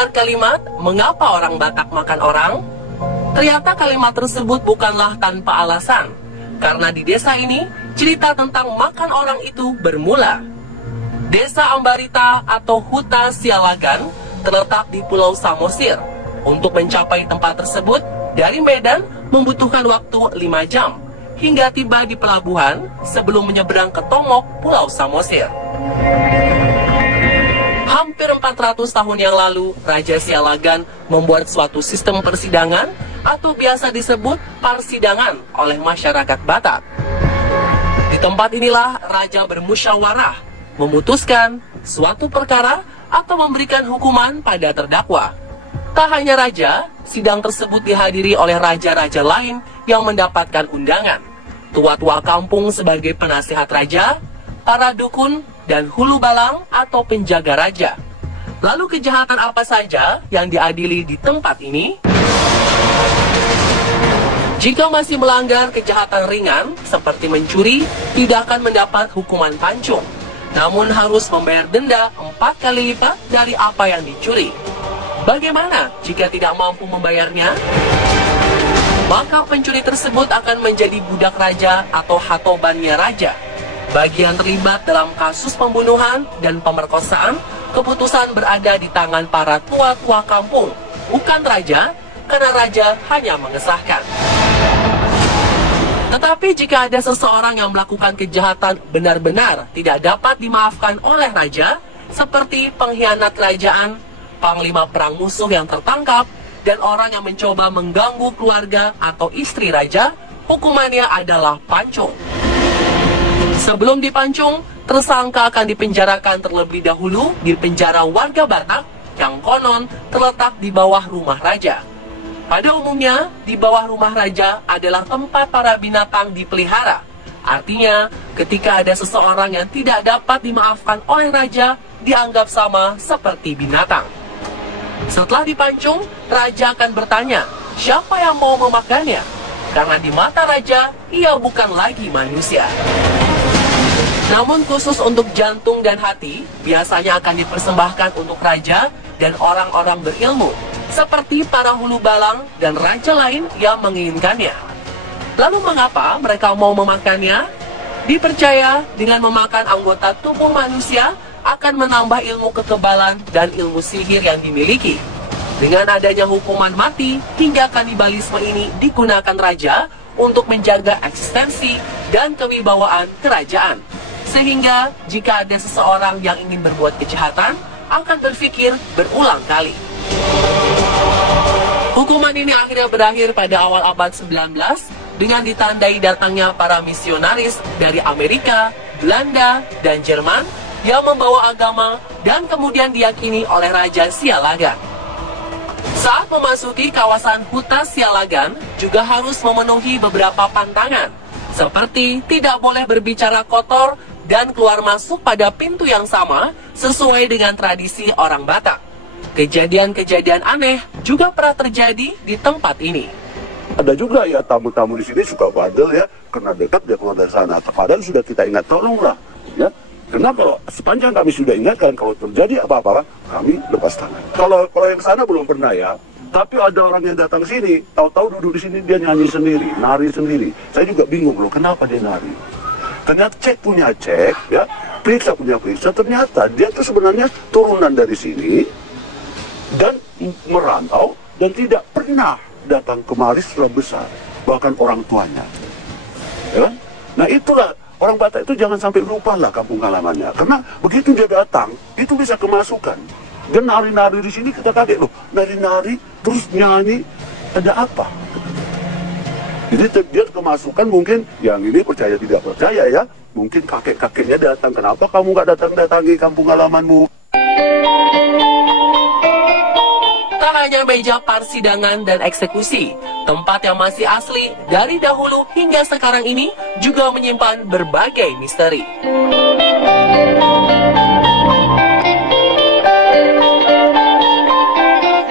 mendengar kalimat, "Mengapa orang Batak makan orang?" Ternyata kalimat tersebut bukanlah tanpa alasan. Karena di desa ini, cerita tentang makan orang itu bermula. Desa Ambarita atau Huta Sialagan terletak di Pulau Samosir. Untuk mencapai tempat tersebut, dari Medan membutuhkan waktu 5 jam hingga tiba di pelabuhan sebelum menyeberang ke Tomok, Pulau Samosir. Hampir 400 tahun yang lalu, Raja Sialagan membuat suatu sistem persidangan atau biasa disebut parsidangan oleh masyarakat Batak. Di tempat inilah Raja bermusyawarah, memutuskan suatu perkara atau memberikan hukuman pada terdakwa. Tak hanya Raja, sidang tersebut dihadiri oleh raja-raja lain yang mendapatkan undangan. Tua-tua kampung sebagai penasihat raja, para dukun, dan hulu balang atau penjaga raja. Lalu kejahatan apa saja yang diadili di tempat ini? Jika masih melanggar kejahatan ringan seperti mencuri, tidak akan mendapat hukuman pancung, namun harus membayar denda 4 kali lipat dari apa yang dicuri. Bagaimana jika tidak mampu membayarnya? Maka pencuri tersebut akan menjadi budak raja atau hatobannya raja. Bagi yang terlibat dalam kasus pembunuhan dan pemerkosaan, keputusan berada di tangan para tua-tua kampung, bukan raja, karena raja hanya mengesahkan. Tetapi jika ada seseorang yang melakukan kejahatan benar-benar tidak dapat dimaafkan oleh raja, seperti pengkhianat kerajaan, panglima perang musuh yang tertangkap, dan orang yang mencoba mengganggu keluarga atau istri raja, hukumannya adalah pancung. Sebelum dipancung, tersangka akan dipenjarakan terlebih dahulu di penjara warga Batak yang konon terletak di bawah rumah raja. Pada umumnya, di bawah rumah raja adalah tempat para binatang dipelihara. Artinya, ketika ada seseorang yang tidak dapat dimaafkan oleh raja, dianggap sama seperti binatang. Setelah dipancung, raja akan bertanya, siapa yang mau memakannya? Karena di mata raja, ia bukan lagi manusia. Namun khusus untuk jantung dan hati, biasanya akan dipersembahkan untuk raja dan orang-orang berilmu, seperti para hulu balang dan raja lain yang menginginkannya. Lalu mengapa mereka mau memakannya? Dipercaya dengan memakan anggota tubuh manusia akan menambah ilmu kekebalan dan ilmu sihir yang dimiliki. Dengan adanya hukuman mati hingga kanibalisme ini digunakan raja untuk menjaga eksistensi dan kewibawaan kerajaan. Sehingga jika ada seseorang yang ingin berbuat kejahatan, akan berpikir berulang kali. Hukuman ini akhirnya berakhir pada awal abad 19 dengan ditandai datangnya para misionaris dari Amerika, Belanda, dan Jerman yang membawa agama dan kemudian diyakini oleh Raja Sialagan. Saat memasuki kawasan Huta Sialagan juga harus memenuhi beberapa pantangan, seperti tidak boleh berbicara kotor dan keluar masuk pada pintu yang sama sesuai dengan tradisi orang Batak. Kejadian-kejadian aneh juga pernah terjadi di tempat ini. Ada juga ya tamu-tamu di sini suka bandel ya, karena dekat dia keluar dari sana. Padahal sudah kita ingat, tolonglah ya. Karena kalau sepanjang kami sudah ingatkan, kalau terjadi apa-apa, kami lepas tangan. Kalau yang sana belum pernah ya, tapi ada orang yang datang sini, tahu-tahu duduk di sini dia nyanyi sendiri, nari sendiri. Saya juga bingung loh, kenapa dia nari? Ternyata cek punya cek, ya, periksa punya periksa. Ternyata dia tuh sebenarnya turunan dari sini dan merantau dan tidak pernah datang kemari setelah besar, bahkan orang tuanya. Ya kan? Nah itulah. Orang Batak itu jangan sampai lupa lah kampung halamannya. Karena begitu dia datang, itu bisa kemasukan. Dia nari-nari di sini, kita kaget loh. Nari-nari, terus nyanyi, ada apa? Jadi dia kemasukan mungkin, yang ini percaya tidak percaya ya. Mungkin kakek-kakeknya datang, kenapa kamu nggak datang-datangi kampung halamanmu? Tak hanya meja persidangan dan eksekusi, tempat yang masih asli dari dahulu hingga sekarang ini juga menyimpan berbagai misteri.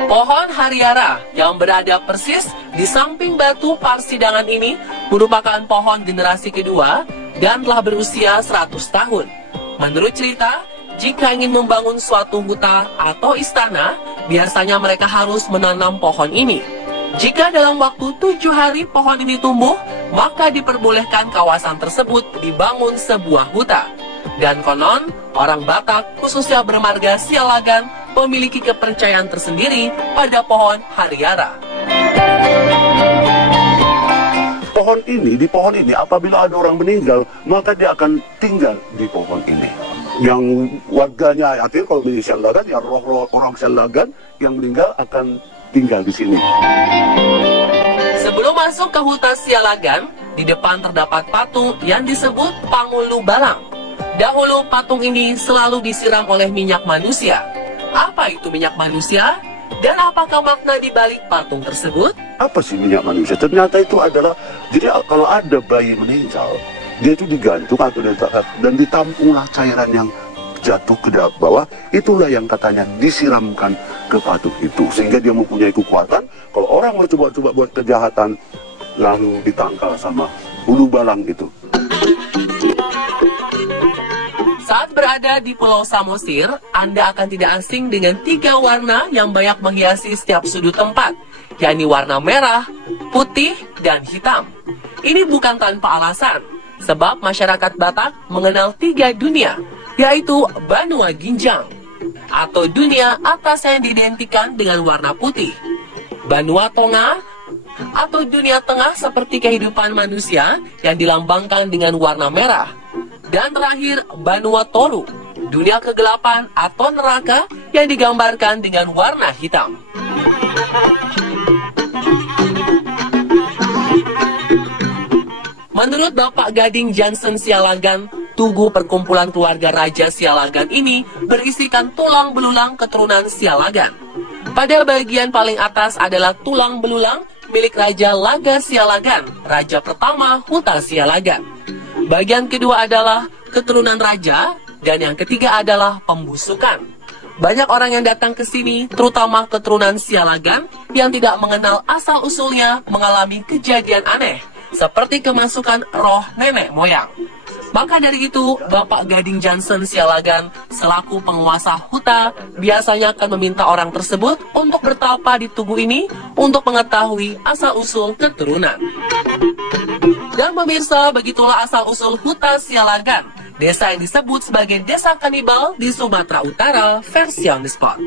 Pohon hariara yang berada persis di samping batu persidangan ini merupakan pohon generasi kedua dan telah berusia 100 tahun. Menurut cerita, jika ingin membangun suatu huta atau istana, Biasanya mereka harus menanam pohon ini. Jika dalam waktu 7 hari pohon ini tumbuh, maka diperbolehkan kawasan tersebut dibangun sebuah huta. Dan konon, orang Batak khususnya bermarga Sialagan memiliki kepercayaan tersendiri pada pohon hariara. Di pohon ini apabila ada orang meninggal, maka dia akan tinggal di pohon ini. Yang warganya, artinya kalau di Sialagan, ya roh-roh orang Sialagan yang meninggal akan tinggal di sini. Sebelum masuk ke hutan Sialagan, di depan terdapat patung yang disebut Pangulu Balang. Dahulu patung ini selalu disiram oleh minyak manusia. Apa itu minyak manusia? Dan apakah makna di balik patung tersebut? Apa sih minyak manusia? Ternyata itu adalah, jadi kalau ada bayi meninggal, dia itu digantung atau diletakkan dan ditampunglah cairan yang jatuh ke bawah. Itulah yang katanya disiramkan ke patung itu, sehingga dia mempunyai kekuatan. Kalau orang mau coba-coba buat kejahatan, lalu ditangkal sama bulu balang itu. Saat berada di Pulau Samosir, Anda akan tidak asing dengan 3 warna yang banyak menghiasi setiap sudut tempat, yakni warna merah, putih, dan hitam. Ini bukan tanpa alasan, sebab masyarakat Batak mengenal 3 dunia, yaitu Banua Ginjang, atau dunia atas yang diidentikan dengan warna putih, Banua Tonga, atau dunia tengah seperti kehidupan manusia yang dilambangkan dengan warna merah, dan terakhir Banua Toru, dunia kegelapan atau neraka yang digambarkan dengan warna hitam. Menurut Bapak Gading Johnson Sialagan, tugu perkumpulan keluarga Raja Sialagan ini berisikan tulang belulang keturunan Sialagan. Pada bagian paling atas adalah tulang belulang milik Raja Laga Sialagan, raja pertama Huta Sialagan. Bagian kedua adalah keturunan raja, dan yang ketiga adalah pembusukan. Banyak orang yang datang ke sini, terutama keturunan Sialagan, yang tidak mengenal asal-usulnya mengalami kejadian aneh, seperti kemasukan roh nenek moyang. Maka dari itu, Bapak Gading Johnson Sialagan, selaku penguasa huta, biasanya akan meminta orang tersebut untuk bertapa di tugu ini untuk mengetahui asal-usul keturunan. Dan pemirsa, begitulah asal-usul Huta Sialagan, desa yang disebut sebagai desa kanibal di Sumatera Utara versi on the spot.